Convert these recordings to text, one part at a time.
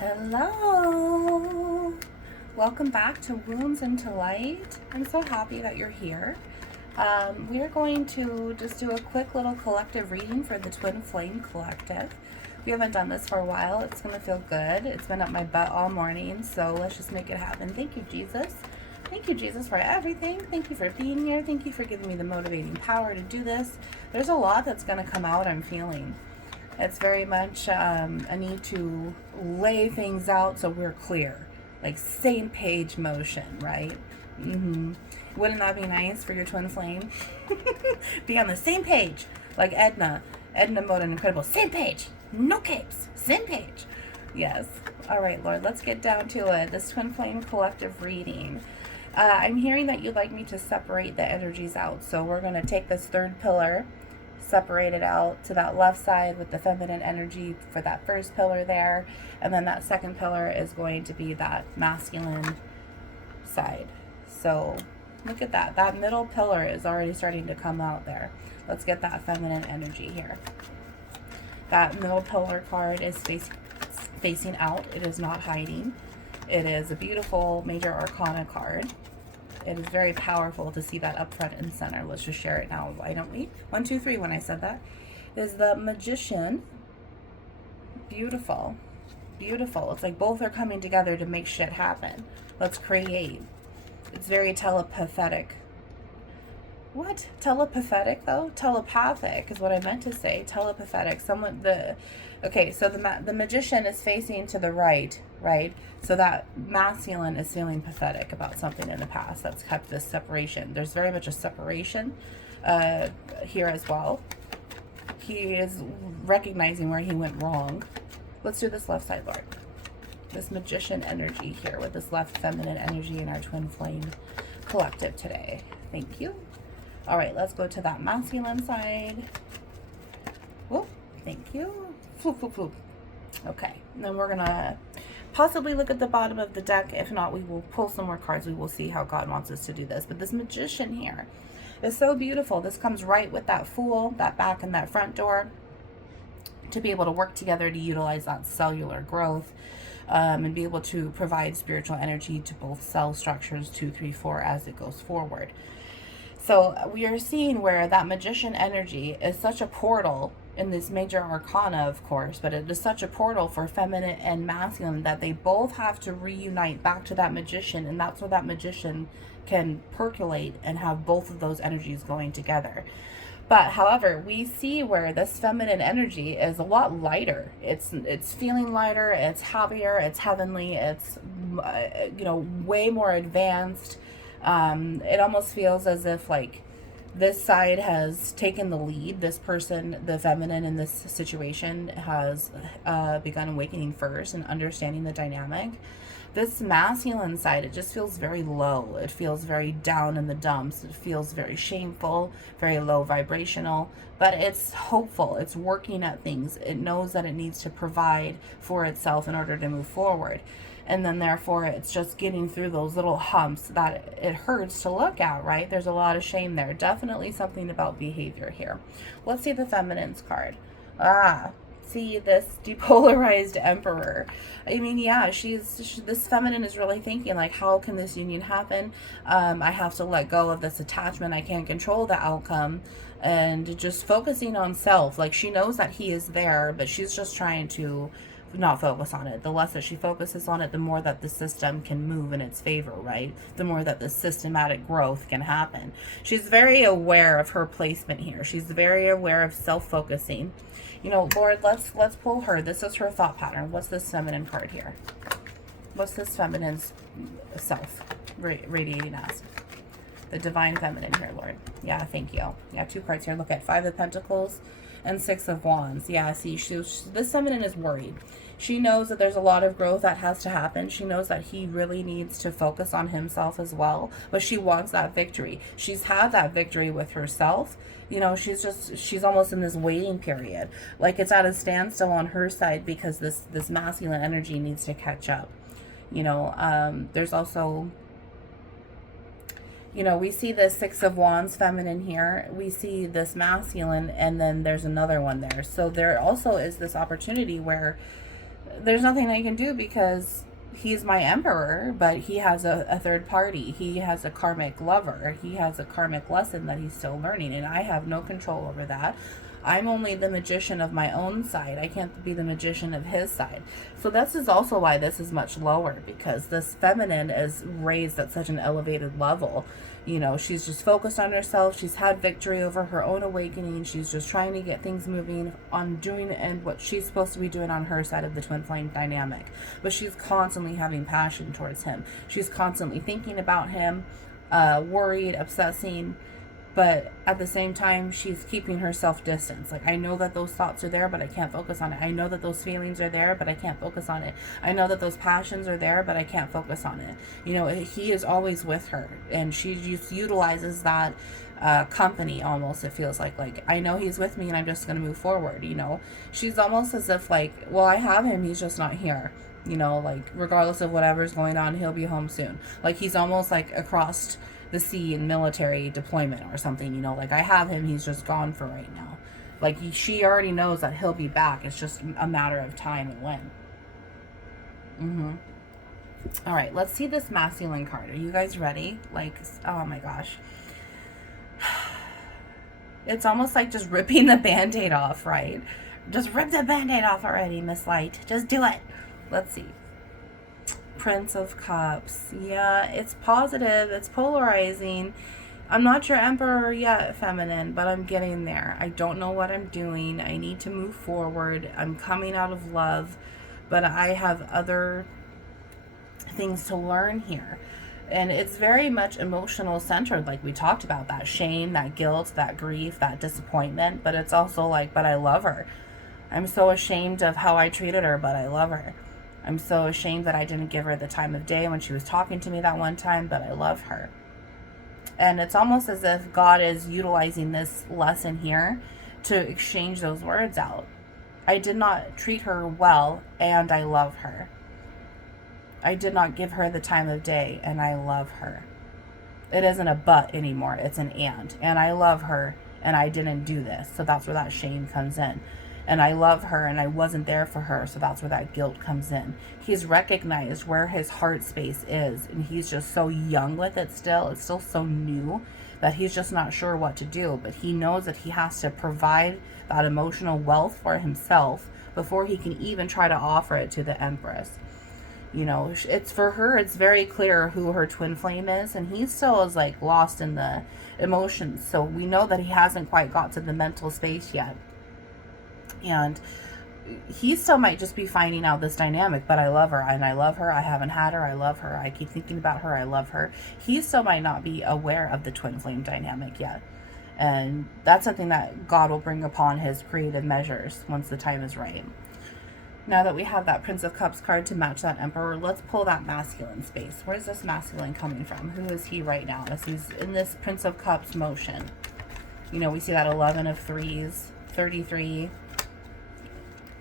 Hello, welcome back to Wounds into Light. I'm so happy that you're here. We are going to just do a quick little collective reading for the Twin Flame Collective. We haven't done this for a while. It's going to feel good. It's been up my butt all morning, so let's just make it happen. Thank you, Jesus. Thank you, Jesus, for everything. Thank you for being here. Thank you for giving me the motivating power to do this. There's a lot that's going to come out, I'm feeling. It's very much a need to lay things out so we're clear. Like same page motion, right? Wouldn't that be nice for your twin flame? Be on the same page. Like Edna Mode and Incredible. Same page. No capes. Same page. Yes. All right, Lord, let's get down to it. This Twin Flame Collective reading. I'm hearing that you'd like me to separate the energies out. So we're going to take this third pillar, separate it out to that left side with the feminine energy for that first pillar there, and then that second pillar is going to be that masculine side. So look at that. That middle pillar is already starting to come out there. Let's get that feminine energy here. That middle pillar card is facing out. It is not hiding. It is a beautiful major arcana card. It is very powerful to see that up front and center. Let's just share it now. Why don't we? 1, 2, 3 when I said that. Is the Magician. Beautiful. Beautiful. It's like both are coming together to make shit happen. Let's create. It's very telepathic. What? Telepathic though? Telepathic is what I meant to say. Telepathic. Okay, so the Magician is facing to the right, right? So that masculine is feeling pathetic about something in the past that's kept this separation. There's very much a separation here as well. He is recognizing where he went wrong. Let's do this left side, Lord. This Magician energy here with this left feminine energy in our Twin Flame Collective today. Thank you. All right, let's go to that masculine side. Whoop, thank you. Floop, floop, floop. Okay, and then we're gonna possibly look at the bottom of the deck. If not, we will pull some more cards. We will see how God wants us to do this. But this Magician here is so beautiful. This comes right with that Fool, that back and that front door, to be able to work together to utilize that cellular growth and be able to provide spiritual energy to both cell structures 2, 3, 4 as it goes forward. So we are seeing where that Magician energy is such a portal in this major arcana, of course, but it is such a portal for feminine and masculine that they both have to reunite back to that Magician, and that's where that Magician can percolate and have both of those energies going together. But however, we see where this feminine energy is a lot lighter. It's feeling lighter, it's happier, it's heavenly, it's way more advanced. It almost feels as if like this side has taken the lead. This person, the feminine in this situation, has begun awakening first and understanding the dynamic. This masculine side, it just feels very low. It feels very down in the dumps. It feels very shameful, very low vibrational, but it's hopeful. It's working at things. It knows that it needs to provide for itself in order to move forward. And then therefore it's just getting through those little humps that it hurts to look at, right? There's a lot of shame there. Definitely something about behavior here. Let's see the feminine's card. See this depolarized Emperor. I mean, yeah, this feminine is really thinking like, how can this union happen? I have to let go of this attachment. I can't control the outcome. And just focusing on self. Like she knows that he is there, but she's just trying to not focus on it. The less that she focuses on it, the more that the system can move in its favor, right? The more that the systematic growth can happen. She's very aware of her placement here. She's very aware of self-focusing. You know, Lord, let's pull her. This is her thought pattern. What's this feminine card here? What's this feminine's self radiating as? The divine feminine here, Lord. Yeah, thank you. Yeah, 2 cards here. Look at 5 of Pentacles and 6 of Wands. Yeah, see, this feminine is worried. She knows that there's a lot of growth that has to happen. She knows that he really needs to focus on himself as well, but she wants that victory. She's had that victory with herself. You know, she's almost in this waiting period. Like it's at a standstill on her side because this masculine energy needs to catch up. You know, there's also, you know, we see the 6 of Wands feminine here. We see this masculine, and then there's another one there. So there also is this opportunity where there's nothing I can do because he's my emperor, but he has a third party. He has a karmic lover. He has a karmic lesson that he's still learning, and I have no control over that. I'm only the magician of my own side. I can't be the magician of his side. So this is also why this is much lower, because this feminine is raised at such an elevated level. You know, she's just focused on herself. She's had victory over her own awakening. She's just trying to get things moving on doing and what she's supposed to be doing on her side of the twin flame dynamic. But she's constantly having passion towards him. She's constantly thinking about him, worried, obsessing. But at the same time, she's keeping herself distance. Like, I know that those thoughts are there, but I can't focus on it. I know that those feelings are there, but I can't focus on it. I know that those passions are there, but I can't focus on it. You know, he is always with her, and she just utilizes that company almost, it feels like. Like, I know he's with me, and I'm just going to move forward, you know. She's almost as if, like, well, I have him, he's just not here. You know, like, regardless of whatever's going on, he'll be home soon. Like, he's almost, like, across the sea in military deployment or something, you know, like, I have him, he's just gone for right now. Like, she already knows that he'll be back. It's just a matter of time and when. All right, let's see this masculine card. Are you guys ready? Like, oh my gosh. It's almost like just ripping the band-aid off, right? Just rip the band-aid off already, Miss Light. Just do it. Let's see. Prince of Cups. Yeah, it's positive. It's polarizing. I'm not your emperor yet, feminine, but I'm getting there. I don't know what I'm doing. I need to move forward. I'm coming out of love, but I have other things to learn here. And it's very much emotional centered, like we talked about, that shame, that guilt, that grief, that disappointment. But it's also like, but I love her. I'm so ashamed of how I treated her, but I love her. I'm so ashamed that I didn't give her the time of day when she was talking to me that one time, but I love her. And it's almost as if God is utilizing this lesson here to exchange those words out. I did not treat her well, and I love her. I did not give her the time of day, and I love her. It isn't a but anymore, it's an and. And I love her, and I didn't do this. So that's where that shame comes in. And I love her, and I wasn't there for her, so that's where that guilt comes in. He's recognized where his heart space is, and he's just so young with it still. It's still so new that he's just not sure what to do. But he knows that he has to provide that emotional wealth for himself before he can even try to offer it to the Empress. You know, it's for her, it's very clear who her twin flame is, and he still is like lost in the emotions. So we know that he hasn't quite got to the mental space yet. And he still might just be finding out this dynamic, but I love her, and I love her. I haven't had her. I love her. I keep thinking about her. I love her. He still might not be aware of the twin flame dynamic yet. And that's something that God will bring upon his creative measures once the time is right. Now that we have that Prince of Cups card to match that Emperor, let's pull that masculine space. Where's this masculine coming from? Who is he right now as he's in this Prince of Cups motion? You know, we see that 11 of threes, 33.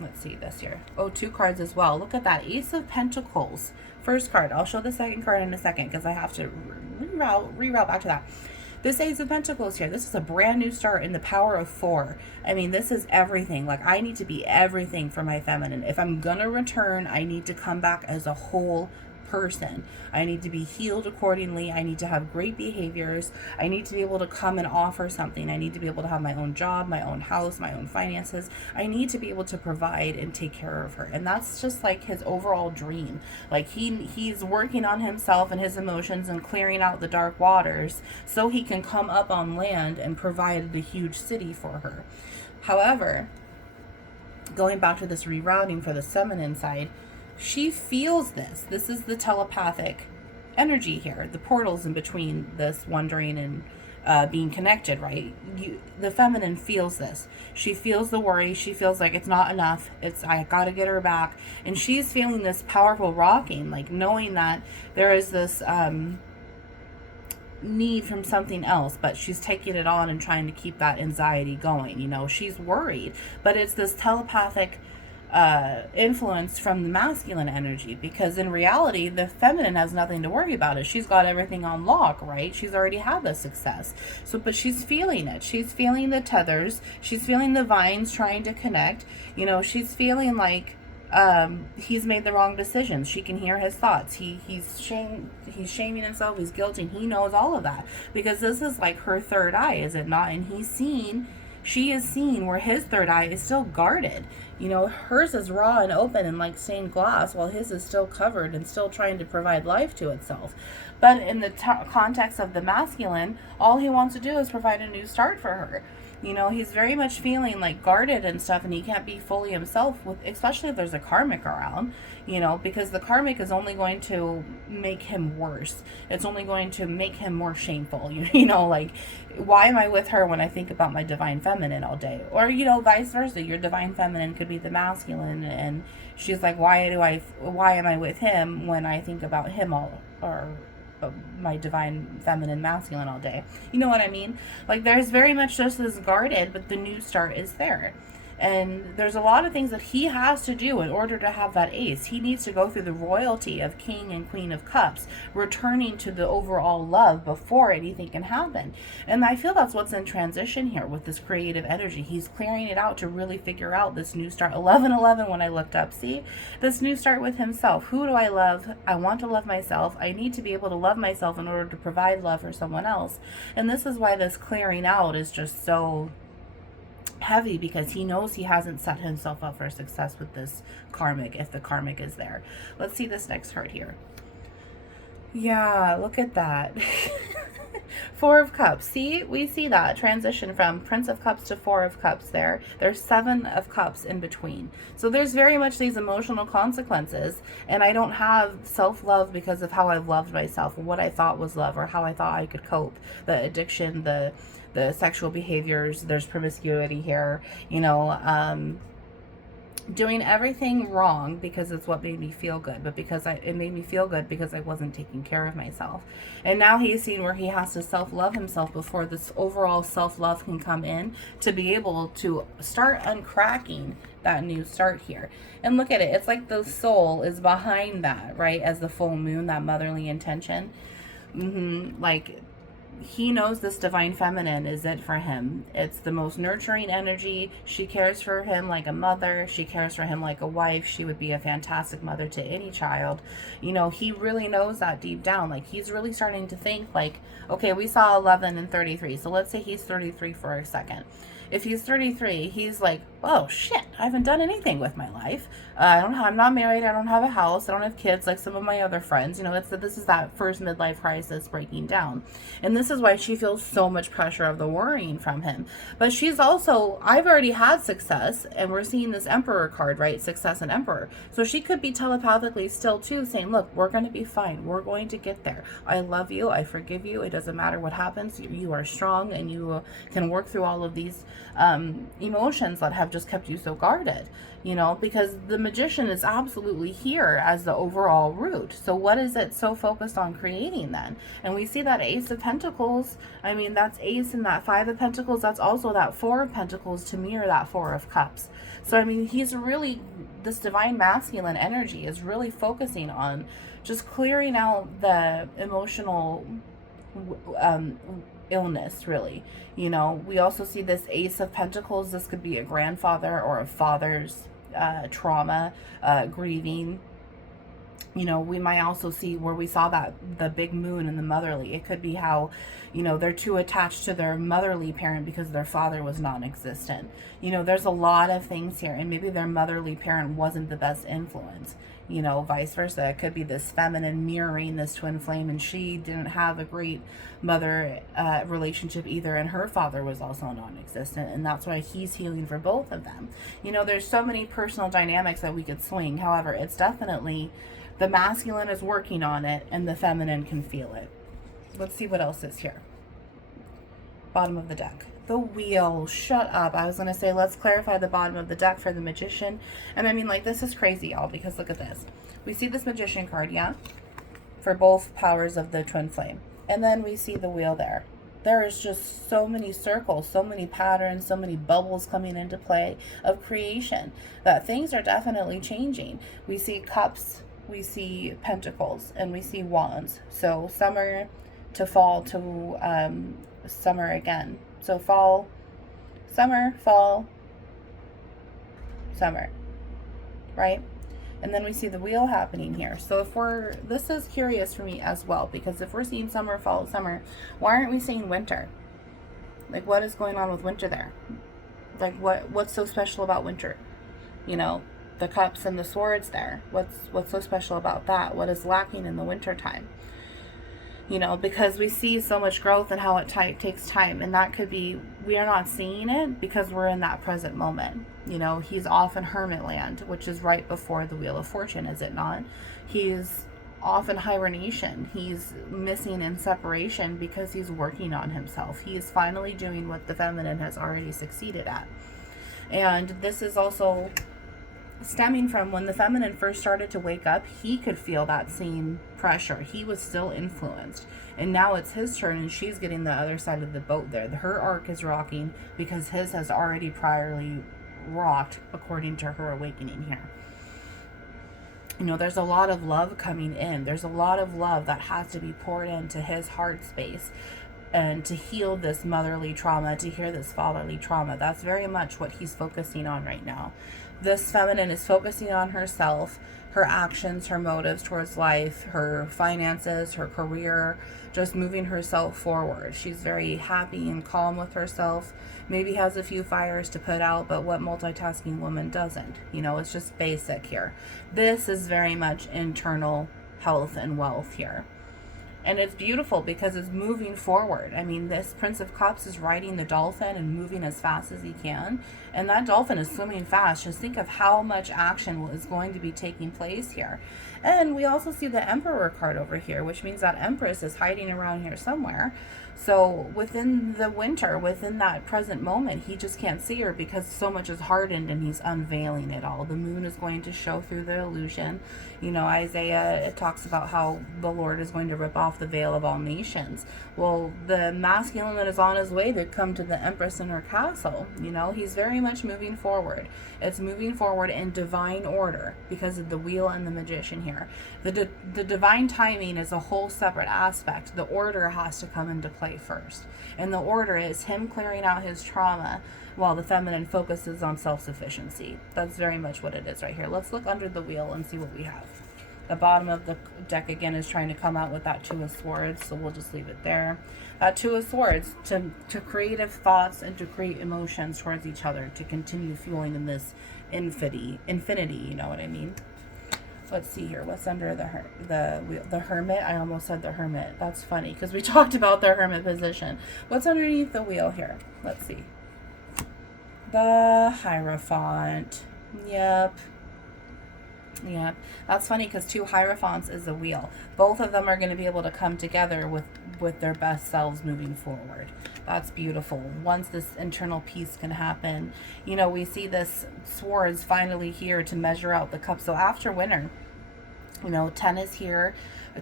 Let's see this here. Oh, 2 cards as well. Look at that. Ace of Pentacles. First card. I'll show the second card in a second because I have to reroute back to that. This Ace of Pentacles here. This is a brand new start in the power of 4. I mean, this is everything. Like, I need to be everything for my feminine. If I'm going to return, I need to come back as a whole person. I need to be healed accordingly. I need to have great behaviors. I need to be able to come and offer something. I need to be able to have my own job, my own house, my own finances. I need to be able to provide and take care of her. And that's just like his overall dream. Like he's working on himself and his emotions and clearing out the dark waters so he can come up on land and provide the huge city for her. However, going back to this rerouting for the feminine side, she feels this. This is the telepathic energy here. The portals in between this wondering and being connected, right? The feminine feels this. She feels the worry. She feels like it's not enough. I gotta get her back. And she's feeling this powerful rocking, like knowing that there is this need from something else, but she's taking it on and trying to keep that anxiety going. You know, she's worried, but it's this telepathic influence from the masculine energy, because in reality the feminine has nothing to worry about. She's got everything on lock, right? She's already had the success. So but she's feeling it. She's feeling the tethers. She's feeling the vines trying to connect. You know, she's feeling like He's made the wrong decisions. She can hear his thoughts. He's shaming himself. He's guilting. He knows all of that because this is like her third eye, is it not? And she is seen where his third eye is still guarded. You know, hers is raw and open and like stained glass, while his is still covered and still trying to provide life to itself. But in the context of the masculine, all he wants to do is provide a new start for her. You know, he's very much feeling like guarded and stuff, and he can't be fully himself, with, especially if there's a karmic around, you know, because the karmic is only going to make him worse. It's only going to make him more shameful. You know, like, why am I with her when I think about my divine feminine all day? Or, you know, vice versa. Your divine feminine could be the masculine, and she's like, why am I with him when I think about him all, or my divine feminine masculine all day? You know what I mean? Like, there's very much just this guarded, but the new start is there. And there's a lot of things that he has to do in order to have that ace. He needs to go through the royalty of King and Queen of Cups, returning to the overall love before anything can happen. And I feel that's what's in transition here with this creative energy. He's clearing it out to really figure out this new start. 11:11 when I looked up, see? This new start with himself. Who do I love? I want to love myself. I need to be able to love myself in order to provide love for someone else. And this is why this clearing out is just so heavy, because he knows he hasn't set himself up for success with this karmic, if the karmic is there. Let's see this next card here. Yeah, look at that. Four of Cups. See, we see that transition from Prince of Cups to Four of Cups there. There's Seven of Cups in between. So there's very much these emotional consequences, and I don't have self-love because of how I've loved myself, or what I thought was love, or how I thought I could cope. The addiction, the sexual behaviors, there's promiscuity here, you know, doing everything wrong because it's what made me feel good, but because it made me feel good because I wasn't taking care of myself. And now he's seen where he has to self-love himself before this overall self-love can come in to be able to start uncracking that new start here. And look at it, it's like the soul is behind that, right? As the full moon, that motherly intention. Like, he knows this divine feminine is it for him. It's the most nurturing energy. She cares for him like a mother. She cares for him like a wife. She would be a fantastic mother to any child. You know, he really knows that deep down. Like, he's really starting to think like, okay, we saw 11 and 33. So let's say he's 33 for a second. If he's 33, he's like, oh shit, I haven't done anything with my life. I'm not married. I don't have a house. I don't have kids like some of my other friends. You know, this is that first midlife crisis breaking down. And this is why she feels so much pressure of the worrying from him. But she's also, I've already had success, and we're seeing this Emperor card, right? Success and Emperor. So she could be telepathically still too saying, look, we're going to be fine. We're going to get there. I love you. I forgive you. It doesn't matter what happens. You are strong, and you can work through all of these emotions that have just kept you so guarded, you know, because the Magician is absolutely here as the overall root. So what is it so focused on creating then? And we see that Ace of Pentacles. I mean, that's Ace, and that Five of Pentacles, that's also that Four of Pentacles to mirror that Four of Cups. So I mean, he's really, this divine masculine energy is really focusing on just clearing out the emotional illness, really. You know, we also see this Ace of Pentacles. This could be a grandfather or a father's trauma, grieving. You know, we might also see where we saw that the big moon and the motherly. It could be how, you know, they're too attached to their motherly parent because their father was non-existent. You know, there's a lot of things here, and maybe their motherly parent wasn't the best influence. You know, vice versa. It could be this feminine mirroring this twin flame, and she didn't have a great mother relationship either, and her father was also non-existent, and that's why he's healing for both of them. You know, there's so many personal dynamics that we could swing. However, it's definitely the masculine is working on it, and the feminine can feel it. Let's see what else is here. Bottom of the deck. The Wheel. Shut up. I was going to say, let's clarify the bottom of the deck for the Magician. And I mean, like, this is crazy, y'all, because look at this. We see this Magician card, yeah? For both powers of the twin flame. And then we see the Wheel there. There is just so many circles, so many patterns, so many bubbles coming into play of creation that things are definitely changing. We see cups, we see pentacles, and we see wands. So summer to fall to summer again. So fall, summer, right? And then we see the wheel happening here. So if this is curious for me as well, because if we're seeing summer, fall, summer, why aren't we seeing winter? Like, what is going on with winter there? Like, what's so special about winter? You know, the cups and the swords there. What's so special about that? What is lacking in the winter time? You know, because we see so much growth and how it takes time, and that could be, we are not seeing it because we're in that present moment. You know, he's off in hermit land, which is right before the Wheel of Fortune, is it not? He's off in hibernation. He's missing in separation because he's working on himself. He is finally doing what the feminine has already succeeded at. And this is also stemming from when the feminine first started to wake up, he could feel that same pressure. He was still influenced. And now it's his turn, and she's getting the other side of the boat there. Her arc is rocking because his has already priorly rocked according to her awakening here. You know, there's a lot of love coming in. There's a lot of love that has to be poured into his heart space, and to heal this motherly trauma, to heal this fatherly trauma. That's very much what he's focusing on right now. This feminine is focusing on herself, her actions, her motives towards life, her finances, her career, just moving herself forward. She's very happy and calm with herself. Maybe has a few fires to put out, but what multitasking woman doesn't? You know, it's just basic here. This is very much internal health and wealth here. And it's beautiful because it's moving forward. I mean, this Prince of Cups is riding the dolphin and moving as fast as he can. And that dolphin is swimming fast. Just think of how much action is going to be taking place here. And we also see the Emperor card over here, which means that Empress is hiding around here somewhere. So within the winter, within that present moment, he just can't see her because so much is hardened, and he's unveiling it all. The moon is going to show through the illusion. You know, Isaiah, it talks about how the Lord is going to rip off the veil of all nations. Well, the masculine that is on his way to come to the Empress in her castle, you know, he's very much moving forward. It's moving forward in divine order because of the wheel and the magician here. The divine timing is a whole separate aspect. The order has to come into play first. And the order is him clearing out his trauma while the feminine focuses on self-sufficiency. That's very much what it is right here. Let's look under the wheel and see what we have. The bottom of the deck again is trying to come out with that Two of Swords, so we'll just leave it there. That Two of Swords, to creative thoughts and to create emotions towards each other, to continue fueling in this infinity, you know what I mean? Let's see here. What's under the wheel? The Hermit. I almost said the Hermit. That's funny because we talked about the Hermit position. What's underneath the wheel here? Let's see. The Hierophant. Yep. That's funny because two Hierophants is a wheel. Both of them are going to be able to come together with their best selves moving forward. That's beautiful. Once this internal peace can happen, you know, we see this swords finally here to measure out the cup. So after winter, you know, 10 is here.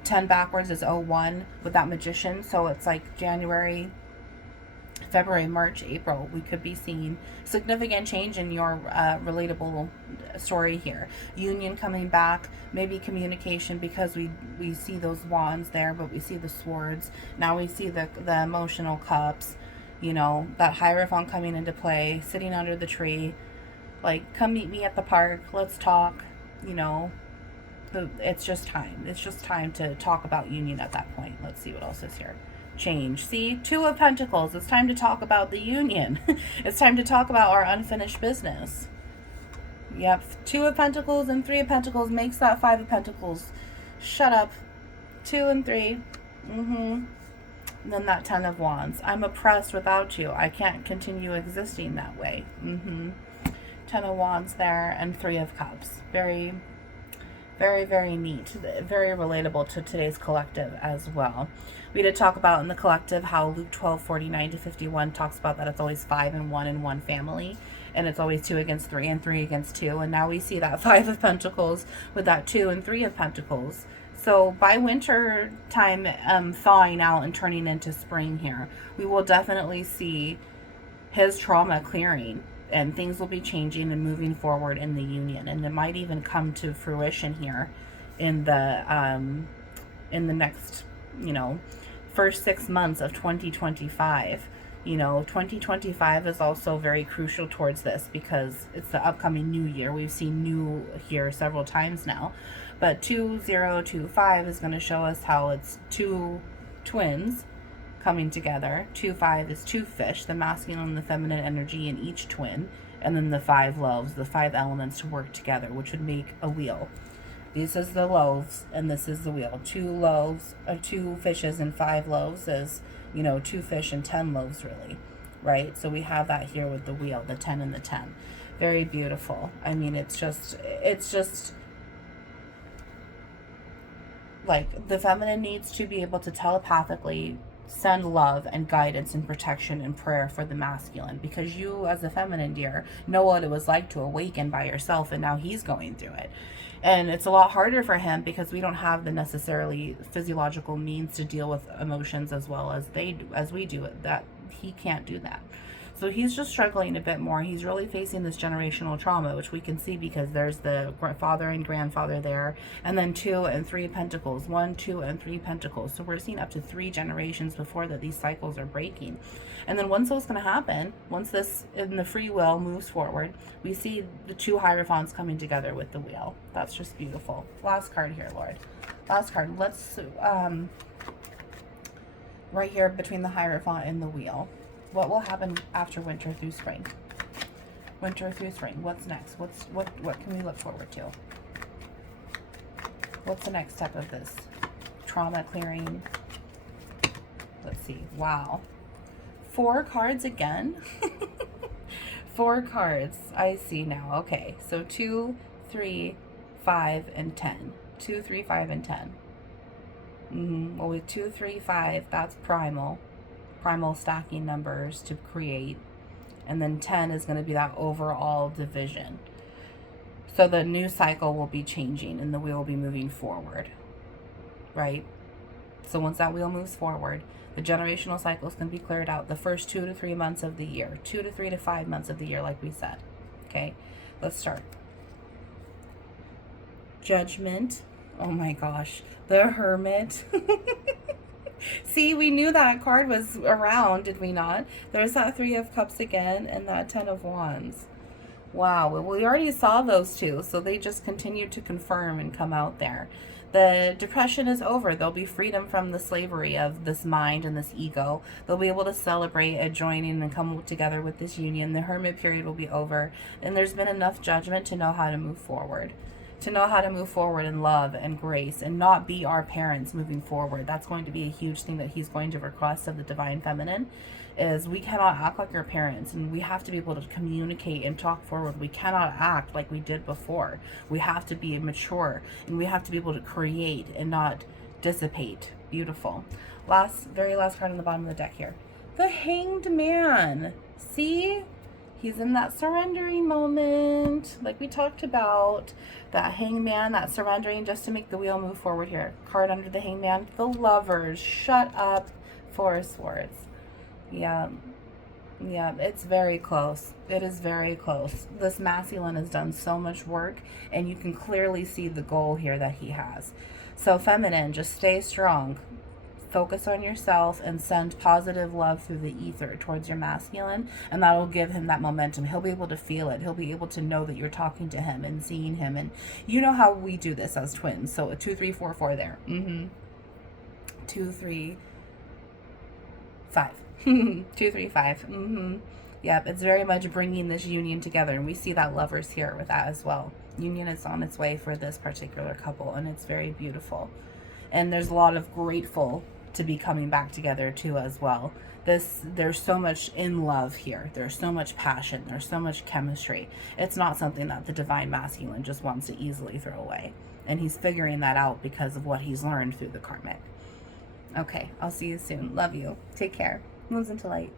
10 backwards is 01 with that magician. So it's like January, February, March, April, we could be seeing significant change in your relatable story here. Union coming back, maybe communication, because we see those wands there, but we see the swords. Now we see the emotional cups, you know, that Hierophant coming into play, sitting under the tree, like, come meet me at the park, let's talk, you know. It's just time. It's just time to talk about union at that point. Let's see what else is here. Change. See, Two of Pentacles. It's time to talk about the union. It's time to talk about our unfinished business. Yep, Two of Pentacles and Three of Pentacles makes that Five of Pentacles. Shut up. 2 and 3. And then that 10 of Wands. I'm oppressed without you. I can't continue existing that way. 10 of Wands there, and 3 of Cups. Very, very, very neat. Very relatable to today's collective as well. We did talk about in the collective how Luke 12:49-51 talks about that it's always 5 and 1 in one family, and it's always 2 against 3 and 3 against 2. And now we see that 5 of Pentacles with that 2 and 3 of Pentacles. So by winter time thawing out and turning into spring here, we will definitely see his trauma clearing, and things will be changing and moving forward in the union. And it might even come to fruition here in the next, you know, first 6 months of 2025. You know, 2025 is also very crucial towards this because it's the upcoming new year. We've seen new here several times now. But 2025 is going to show us how it's two twins coming together. 2-5 is two fish, the masculine and the feminine energy in each twin. And then the 5 loaves, the 5 elements to work together, which would make a wheel. This is the loaves, and this is the wheel. 2 loaves, 2 fishes and 5 loaves is, you know, 2 fish and 10 loaves, really, right? So we have that here with the wheel, the 10 and the 10. Very beautiful. I mean, it's just like the feminine needs to be able to telepathically send love and guidance and protection and prayer for the masculine, because you as a feminine, dear, know what it was like to awaken by yourself, and now he's going through it. And it's a lot harder for him because we don't have the necessarily physiological means to deal with emotions as well as we do it. That he can't do that. So he's just struggling a bit more. He's really facing this generational trauma, which we can see because there's the father and grandfather there, and then 2 and 3 pentacles, 1, 2, and 3 pentacles. So we're seeing up to 3 generations before that these cycles are breaking. And then once what's going to happen, once this in the free will moves forward, we see the 2 hierophants coming together with the wheel. That's just beautiful. Last card here, Lord. Last card. Let's right here between the hierophant and the wheel. What will happen after winter through spring? Winter through spring. What's next? What can we look forward to? What's the next step of this? Trauma clearing. Let's see. Wow. 4 cards again? 4 cards. I see now. Okay. So 2, 3, 5, and 10. 2, 3, 5, and 10. Well, with 2, 3, 5, that's primal stacking numbers to create, and then 10 is going to be that overall division. So the new cycle will be changing and the wheel will be moving forward, right? So once that wheel moves forward, the generational cycle is going to be cleared out the first 2 to 3 months of the year, 2 to 3 to 5 months of the year, like we said. Okay, let's start. Judgment. Oh my gosh, the Hermit. See, we knew that card was around, did we not? There's that 3 of Cups again and that 10 of Wands. Wow, well, we already saw those 2, so they just continue to confirm and come out there. The depression is over. There'll be freedom from the slavery of this mind and this ego. They'll be able to celebrate a joining and come together with this union. The Hermit period will be over, and there's been enough judgment to know how to move forward. To know how to move forward in love and grace and not be our parents moving forward. That's going to be a huge thing that he's going to request of the Divine Feminine, is we cannot act like our parents, and we have to be able to communicate and talk forward. We cannot act like we did before. We have to be mature, and we have to be able to create and not dissipate. Beautiful. Very last card on the bottom of the deck here. The Hanged Man. See? He's in that surrendering moment, like we talked about. That hangman, that surrendering just to make the wheel move forward here. Card under the hangman, the Lovers. Shut up, 4 of Swords. Yeah, it's very close. It is very close. This masculine has done so much work, and you can clearly see the goal here that he has. So feminine, just stay strong. Focus on yourself and send positive love through the ether towards your masculine, and that will give him that momentum. He'll be able to feel it. He'll be able to know that you're talking to him and seeing him. And you know how we do this as twins. So 2, 3, 4, 4 there. 2, 3, 5. 2, 3, 5. Yep, it's very much bringing this union together, and we see that Lovers here with that as well. Union is on its way for this particular couple, and it's very beautiful. And there's a lot of grateful to be coming back together too as well. There's so much in love here. There's so much passion. There's so much chemistry. It's not something that the Divine Masculine just wants to easily throw away. And he's figuring that out because of what he's learned through the karmic. Okay, I'll see you soon. Love you. Take care. Wounds into light.